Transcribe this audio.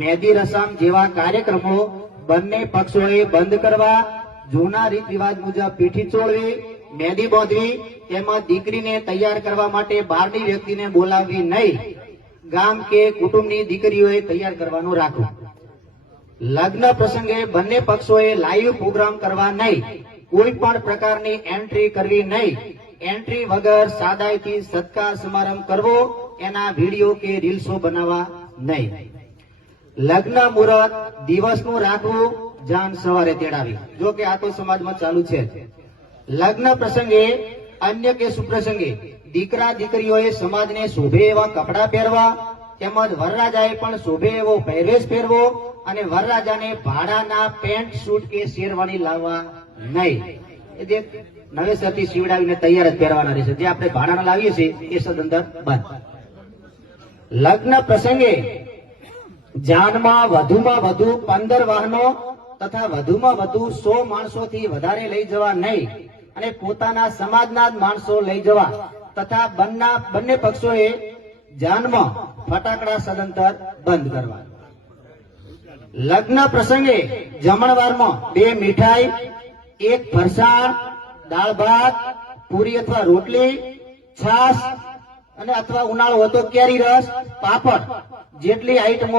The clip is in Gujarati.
મહેંદી રસમ જેવા કાર્યક્રમો બંને પક્ષોએ બંધ કરવા, જૂના રીત રિવાજ મુજબ પીઠી ચોળવી, મહેંદી બાંધવી, તેમજ દીકરીને તૈયાર કરવા માટે બહારની વ્યક્તિને બોલાવવી નહીં, ગામ કે કુટુંબની દીકરીઓએ તૈયાર કરવાનું રાખવું. લગ્ન પ્રસંગે બંને પક્ષોએ લાઈવ પ્રોગ્રામ કરવા નહીં, કોઈ પણ પ્રકારની એન્ટ્રી કરવી નહીં, એન્ટ્રી વગર સાદાઈથી સત્કાર સમારંભ કરવો, એના વિડીયો કે રીલ્સો બનાવવા નહીં. લગ્ન મુહૂર્ત દિવસનું રાખવું, જાન સવારે તેડાવી. જો કે આ તો સમાજમાં ચાલુ છે. લગ્ન પ્રસંગે અન્ય કે સુપ્રસંગે દીકરા દીકરીઓએ સમાજને શોભે એવા કપડાં પહેરવા, તેમજ વરરાજાએ પણ શોભે એવો પહેરવેશ પહેરવો અને વરરાજાને ભાડાના પેન્ટ શૂટ કે શેરવાની લાવવા નહીં. એ જે નવેસરથી સીવડાવીને તૈયાર જ પહેરવાના રહેશે. જે આપણે ભાડાના લાવીએ છીએ એ સદંતર બંધ. લગ્ન પ્રસંગે જાનમાં વધુમાં વધુ 15 વાહનો તથા વધુમાં વધુ 100 માણસોથી વધારે લઈ જવા નહીં અને પોતાના સમાજના જ માણસો લઈ જવા તથા બંને પક્ષોએ જાનમાં ફટાકડા સદંતર બંધ કરવા. લગ્ન પ્રસંગે જમણવારમાં 2 મીઠાઈ, 1 ફરસાણ, દાળ ભાત, પૂરી અથવા રોટલી, છાશ અને અથવા ઉનાળો હતો કેરી રસ, પાપડ જેટલી આઈટમો